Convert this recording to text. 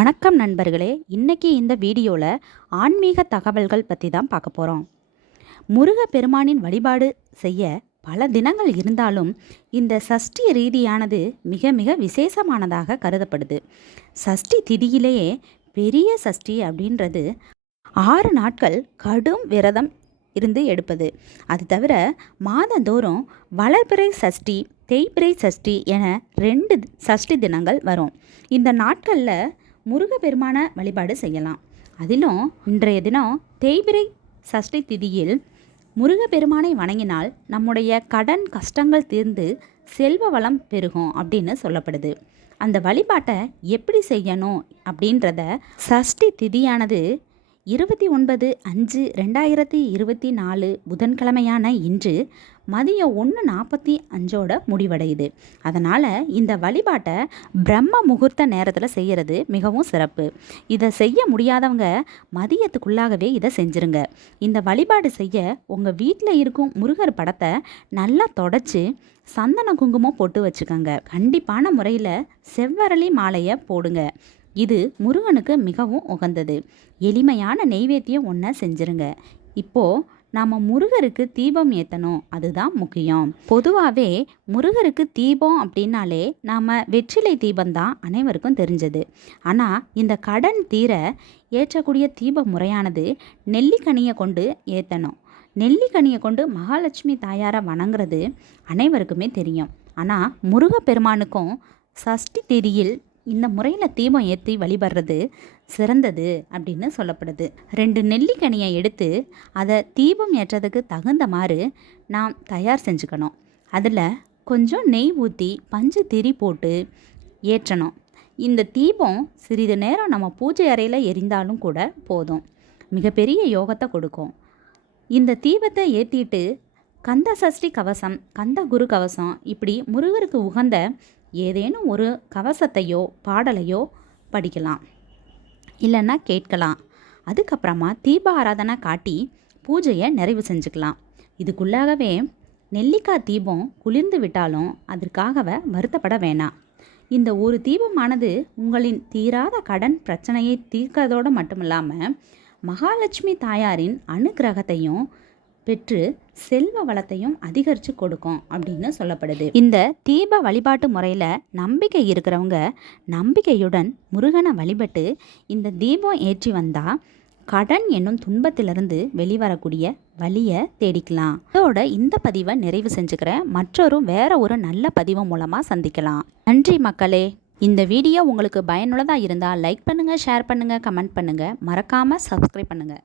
வணக்கம் நண்பர்களே, இன்னைக்கு இந்த வீடியோவில் ஆன்மீக தகவல்கள் பற்றி தான் பார்க்க போகிறோம். முருகப்பெருமானின் வழிபாடு செய்ய பல தினங்கள் இருந்தாலும் இந்த சஷ்டி ரீதியானது மிக மிக விசேஷமானதாக கருதப்படுது. சஷ்டி திதியிலேயே பெரிய சஷ்டி அப்படின்றது 6 நாட்கள் கடும் விரதம் இருந்து எடுப்பது. அது தவிர மாதந்தோறும் வளர்பிறை சஷ்டி, தேய்பிறை சஷ்டி என 2 சஷ்டி தினங்கள் வரும். இந்த நாட்களில் முருகப்பெருமான வழிபாடு செய்யலாம். அதிலும் இன்றைய தினம் தேய்பிறை சஷ்டி திதியில் முருகப்பெருமானை வணங்கினால் நம்முடைய கடன் கஷ்டங்கள் தீர்ந்து செல்வ வளம் பெருகும் அப்படின்னு சொல்லப்படுது. அந்த வழிபாட்டை எப்படி செய்யணும் அப்படின்றத சஷ்டி திதியானது 29/5/2024 புதன்கிழமையான இன்று மதியம் 1:45 முடிவடையுது. அதனால் இந்த வழிபாட்டை பிரம்ம முகூர்த்த நேரத்தில் செய்கிறது மிகவும் சிறப்பு. இதை செய்ய முடியாதவங்க மதியத்துக்குள்ளாகவே இதை செஞ்சுருங்க. இந்த வழிபாடு செய்ய உங்கள் வீட்டில் இருக்கும் முருகர் படத்தை நல்லா தொடச்சி சந்தன குங்குமம் போட்டு வச்சுக்கோங்க. கண்டிப்பான முறையில் செவ்வரளி மாலையை போடுங்க. இது முருகனுக்கு மிகவும் உகந்தது. எளிமையான நெய்வேத்தியம் ஒன்றை செஞ்சுருங்க. இப்போது நாம் முருகருக்கு தீபம் ஏற்றணும், அதுதான் முக்கியம். பொதுவாகவே முருகருக்கு தீபம் அப்படின்னாலே நாம் வெற்றிலை தீபம்தான் அனைவருக்கும் தெரிஞ்சது. ஆனால் இந்த கடன் தீர ஏற்றக்கூடிய தீப முறையானது நெல்லிக்கனியை கொண்டு ஏற்றணும். நெல்லிக்கனியை கொண்டு மகாலட்சுமி தாயாரை வணங்குறது அனைவருக்குமே தெரியும். ஆனால் முருகப்பெருமானுக்கும் சஷ்டி திதியில் இந்த முறையில் தீபம் ஏற்றி வழிபடுறது சிறந்தது அப்படின்னு சொல்லப்படுது. 2 நெல்லிக்கனியை எடுத்து அதை தீபம் ஏற்றதுக்கு தகுந்த மாதிரி நாம் தயார் செஞ்சுக்கணும். அதில் கொஞ்சம் நெய் ஊற்றி பஞ்சு திரி போட்டு ஏற்றணும். இந்த தீபம் சிறிது நேரம் நம்ம பூஜை அறையில் எரிந்தாலும் கூட போதும், மிகப்பெரிய யோகத்தை கொடுக்கும். இந்த தீபத்தை ஏற்றிட்டு கந்த சஷ்டி கவசம், கந்த குரு கவசம், இப்படி முருகருக்கு உகந்த ஏதேனும் ஒரு கவசத்தையோ பாடலையோ படிக்கலாம், இல்லைன்னா கேட்கலாம். அதுக்கப்புறமா தீப ஆராதனை காட்டி பூஜையை நிறைவு செஞ்சுக்கலாம். இதுக்குள்ளாகவே நெல்லிக்காய் தீபம் குளிர்ந்து விட்டாலும் அதற்காகவே வருத்தப்பட வேணாம். இந்த ஒரு தீபமானது உங்களின் தீராத கடன் பிரச்சனையை தீர்க்கிறதோடு மட்டும் இல்லாமல் மகாலட்சுமி தாயாரின் அனுகிரகத்தையும் பெற்று செல்வ வளத்தையும் அதிகரித்து கொடுக்கும் அப்படின்னு சொல்லப்படுது. இந்த தீப வழிபாட்டு முறையில் நம்பிக்கை இருக்கிறவங்க நம்பிக்கையுடன் முருகனை வழிபட்டு இந்த தீபம் ஏற்றி வந்தால் கடன் என்னும் துன்பத்திலிருந்து வெளிவரக்கூடிய வழியை தேடிக்கலாம். இதோட இந்த பதிவை நிறைவு செஞ்சுக்கிறேன். வேற ஒரு நல்ல பதிவு மூலமாக சந்திக்கலாம். நன்றி மக்களே. இந்த வீடியோ உங்களுக்கு பயனுள்ளதாக இருந்தால் லைக் பண்ணுங்கள், ஷேர் பண்ணுங்கள், கமெண்ட் பண்ணுங்கள், மறக்காமல் சப்ஸ்கிரைப் பண்ணுங்கள்.